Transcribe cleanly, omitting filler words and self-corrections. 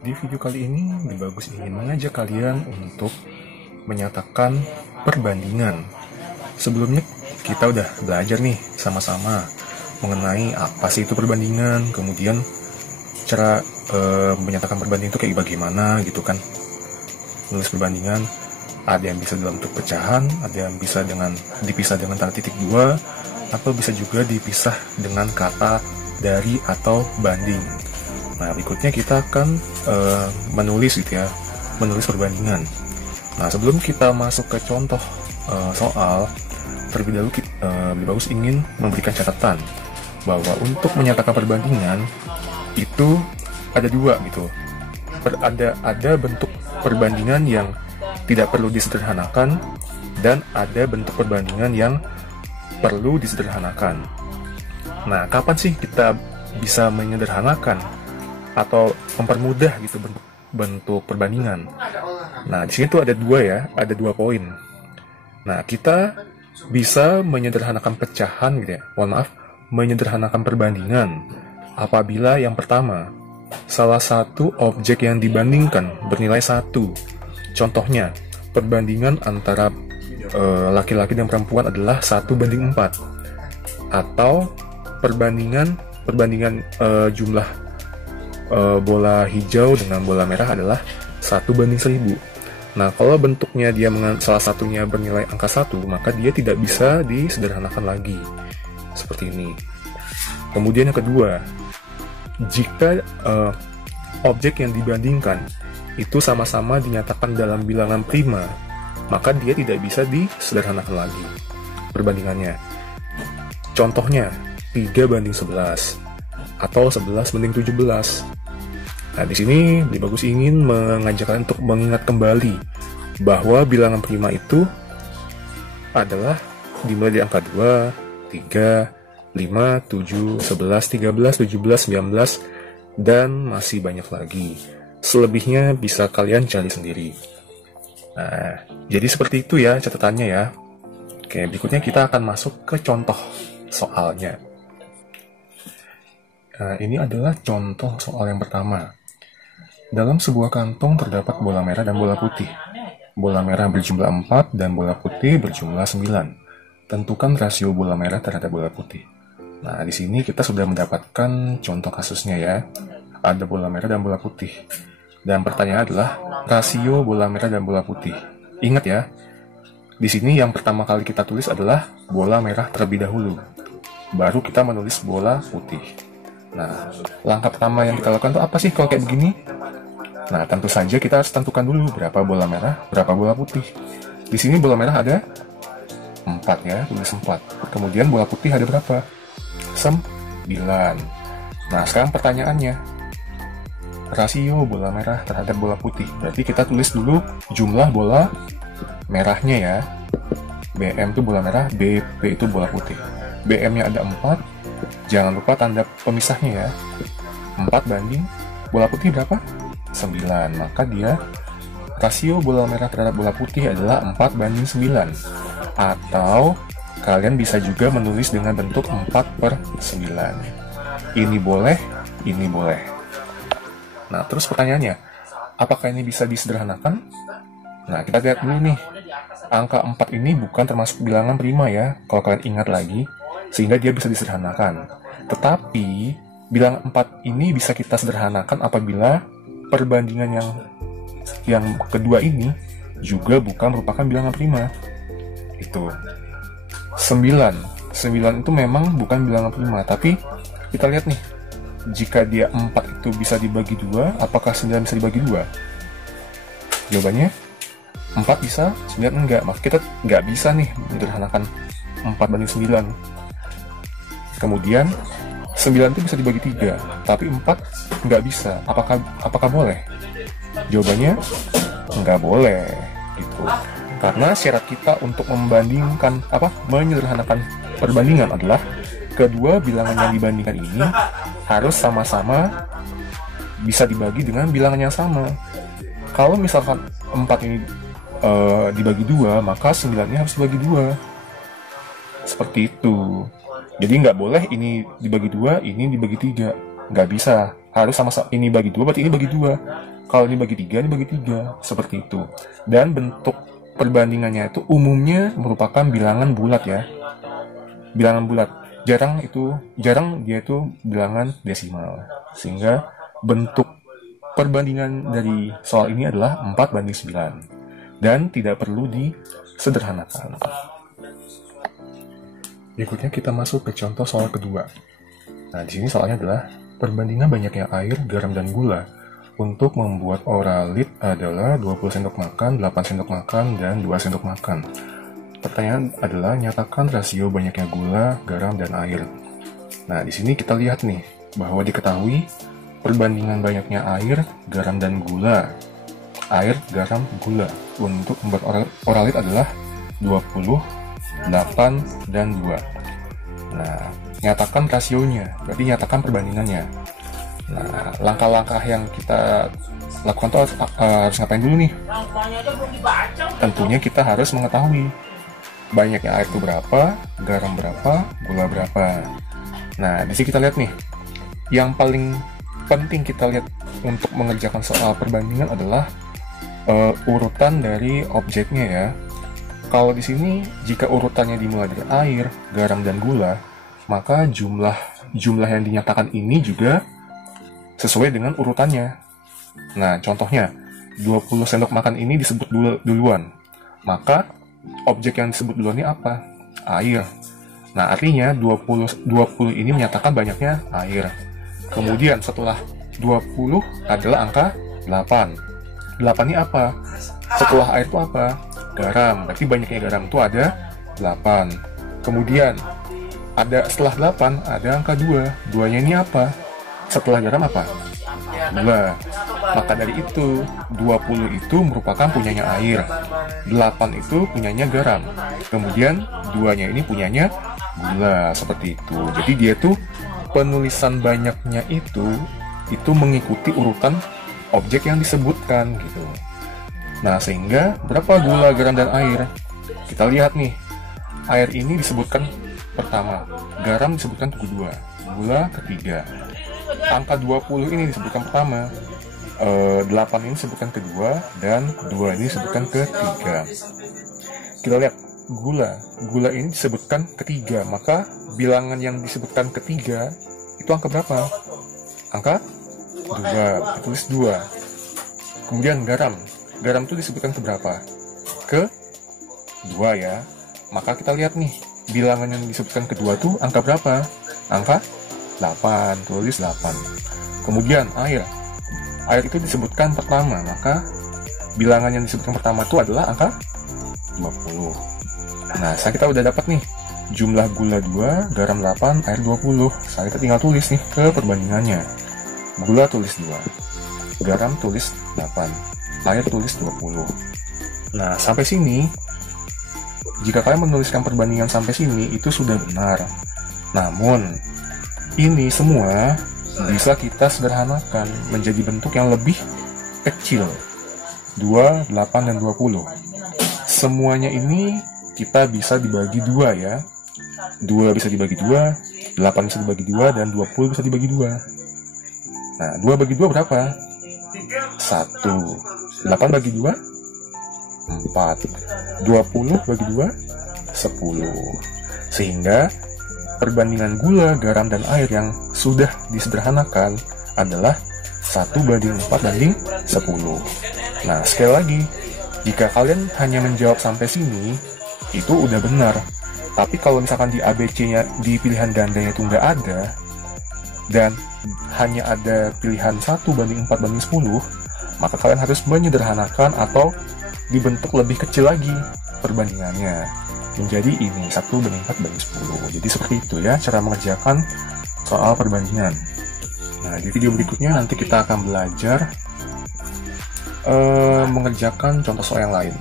Di video kali ini, Bagus ingin mengajak kalian untuk menyatakan perbandingan. Sebelumnya kita udah belajar nih sama-sama mengenai apa sih itu perbandingan, kemudian cara menyatakan perbandingan itu kayak bagaimana gitu kan. Nulis perbandingan ada yang bisa dalam bentuk pecahan, ada yang bisa dipisah dengan tanda titik dua, atau bisa juga dipisah dengan kata dari atau banding. Nah, berikutnya kita akan menulis perbandingan. Nah, sebelum kita masuk ke contoh soal, terlebih dahulu Bagus ingin memberikan catatan bahwa untuk menyatakan perbandingan itu ada dua gitu. Ada bentuk perbandingan yang tidak perlu disederhanakan dan ada bentuk perbandingan yang perlu disederhanakan. Nah, kapan sih kita bisa menyederhanakan atau mempermudah gitu bentuk perbandingan? Nah, di sini tuh ada dua poin. Nah, kita bisa menyederhanakan pecahan gitu ya. Menyederhanakan perbandingan apabila yang pertama, salah satu objek yang dibandingkan bernilai 1. Contohnya, perbandingan antara laki-laki dan perempuan adalah 1:4. Atau perbandingan jumlah bola hijau dengan bola merah adalah 1:1000. Nah, kalau bentuknya salah satunya bernilai angka 1, maka dia tidak bisa disederhanakan lagi. Seperti ini. Kemudian yang kedua, jika objek yang dibandingkan itu sama-sama dinyatakan dalam bilangan prima, maka dia tidak bisa disederhanakan lagi perbandingannya. Contohnya, 3:11 atau 11:17. Nah, di sini Bagus ingin mengajak kalian untuk mengingat kembali bahwa bilangan prima itu adalah dimulai dari angka 2, 3, 5, 7, 11, 13, 17, 19, dan masih banyak lagi. Selebihnya bisa kalian cari sendiri. Nah, jadi seperti itu ya catatannya ya. Oke, berikutnya kita akan masuk ke contoh soalnya. Nah, ini adalah contoh soal yang pertama. Dalam sebuah kantong terdapat bola merah dan bola putih. Bola merah berjumlah 4 dan bola putih berjumlah 9. Tentukan rasio bola merah terhadap bola putih. Nah, di sini kita sudah mendapatkan contoh kasusnya ya. Ada bola merah dan bola putih. Dan pertanyaan adalah rasio bola merah dan bola putih. Ingat ya, di sini yang pertama kali kita tulis adalah bola merah terlebih dahulu. Baru kita menulis bola putih. Nah, langkah pertama yang kita lakukan itu apa sih kalau kayak begini? Nah, tentu saja kita harus tentukan dulu berapa bola merah, berapa bola putih. Di sini bola merah ada 4 ya, tulis 4. Kemudian bola putih ada berapa? 9. Nah, sekarang pertanyaannya, rasio bola merah terhadap bola putih. Berarti kita tulis dulu jumlah bola merahnya ya. BM itu bola merah, BP itu bola putih. BM-nya ada 4. Jangan lupa tanda pemisahnya ya. 4 banding bola putih berapa? 9. Maka dia rasio bola merah terhadap bola putih adalah 4:9. Atau kalian bisa juga menulis dengan bentuk 4/9. Ini boleh, ini boleh. Nah, terus pertanyaannya, apakah ini bisa disederhanakan? Nah, kita lihat dulu nih. Angka 4 ini bukan termasuk bilangan prima ya, kalau kalian ingat lagi, sehingga dia bisa disederhanakan. Tetapi, bilangan 4 ini bisa kita sederhanakan apabila perbandingan yang kedua ini juga bukan merupakan bilangan prima. Itu 9 itu memang bukan bilangan prima, tapi kita lihat nih, jika dia 4 itu bisa dibagi 2, apakah 9 bisa dibagi 2? Jawabannya 4 bisa, 9 enggak. Maka kita nggak bisa nih menyederhanakan 4:9. Kemudian 9 itu bisa dibagi 3, tapi 4 nggak bisa. Apakah boleh? Jawabannya nggak boleh gitu. Karena syarat kita untuk menyederhanakan perbandingan adalah kedua bilangan yang dibandingkan ini harus sama-sama bisa dibagi dengan bilangan yang sama. Kalau misalkan 4 ini dibagi 2, maka 9-nya harus dibagi 2. Seperti itu. Jadi nggak boleh ini dibagi 2, ini dibagi 3. Nggak bisa. harus sama ini bagi 2 berarti ini bagi 2. Kalau ini bagi 3, ini bagi 3. Seperti itu. Dan bentuk perbandingannya itu umumnya merupakan bilangan bulat ya. Bilangan bulat. Jarang dia itu bilangan desimal. Sehingga bentuk perbandingan dari soal ini adalah 4:9. Dan tidak perlu disederhanakan. Berikutnya kita masuk ke contoh soal kedua. Nah, di sini soalnya adalah perbandingan banyaknya air, garam, dan gula untuk membuat oralit adalah 20 sendok makan, 8 sendok makan, dan 2 sendok makan. Pertanyaan adalah nyatakan rasio banyaknya gula, garam, dan air. Nah, di sini kita lihat nih bahwa diketahui perbandingan banyaknya air, garam, dan gula. Air, garam, gula untuk membuat oralit adalah 20, 8, dan 2. Nah, nyatakan rasionya, berarti nyatakan perbandingannya. Nah, langkah-langkah yang kita lakukan tuh harus ngapain dulu nih? Tentunya kita harus mengetahui banyaknya air itu berapa, garam berapa, gula berapa. Nah, di sini kita lihat nih, yang paling penting kita lihat untuk mengerjakan soal perbandingan adalah urutan dari objeknya ya. Kalau di sini jika urutannya dimulai dari air, garam, dan gula, maka jumlah yang dinyatakan ini juga sesuai dengan urutannya. Nah, contohnya 20 sendok makan ini disebut duluan. Maka objek yang disebut duluan ini apa? Air. Nah, artinya 20 ini menyatakan banyaknya air. Kemudian setelah 20 adalah angka 8. 8 ini apa? Setelah air itu apa? Garam. Berarti banyaknya garam itu ada 8. Kemudian ada setelah 8 ada angka 2. 2-nya ini apa? Setelah garam apa? Gula. Maka dari itu 20 itu merupakan punyanya air, 8 itu punyanya garam, kemudian 2-nya ini punyanya gula. Seperti itu. Jadi dia tuh penulisan banyaknya itu mengikuti urutan objek yang disebutkan gitu. Nah, sehingga berapa gula, garam, dan air? Kita lihat nih, air ini disebutkan pertama, garam disebutkan kedua, gula ketiga. Angka 20 ini disebutkan pertama, 8 ini disebutkan kedua, dan 2 ini disebutkan ketiga. Kita lihat, gula ini disebutkan ketiga, maka bilangan yang disebutkan ketiga itu angka berapa? Angka 2, tulis 2. Kemudian garam itu disebutkan ke berapa? Ke 2 ya. Maka kita lihat nih, bilangan yang disebutkan kedua tuh angka berapa? Angka 8, tulis 8. Kemudian air itu disebutkan pertama, maka bilangan yang disebutkan pertama itu adalah angka 20. Nah, kita udah dapat nih jumlah gula 2, garam 8, air 20. Kita tinggal tulis nih ke perbandingannya. Gula tulis 2, garam tulis 8, air tulis 20. Nah, sampai sini, jika kalian menuliskan perbandingan sampai sini, itu sudah benar. Namun, ini semua bisa kita sederhanakan menjadi bentuk yang lebih kecil. 2, 8, dan 20. Semuanya ini kita bisa dibagi 2 ya. 2 bisa dibagi 2, 8 bisa dibagi 2, dan 20 bisa dibagi 2. Nah, 2 bagi 2 berapa? 1. 8 bagi 2? 4. 20 bagi 2? 10. Sehingga perbandingan gula, garam, dan air yang sudah disederhanakan adalah 1:4:10. Nah, sekali lagi, jika kalian hanya menjawab sampai sini, itu udah benar. Tapi kalau misalkan di ABC-nya, di pilihan gandanya itu nggak ada, dan hanya ada pilihan 1:4:10, maka kalian harus menyederhanakan atau dibentuk lebih kecil lagi perbandingannya. Menjadi ini 1:4:10. Jadi seperti itu ya cara mengerjakan soal perbandingan. Nah, di video berikutnya nanti kita akan belajar mengerjakan contoh soal yang lain.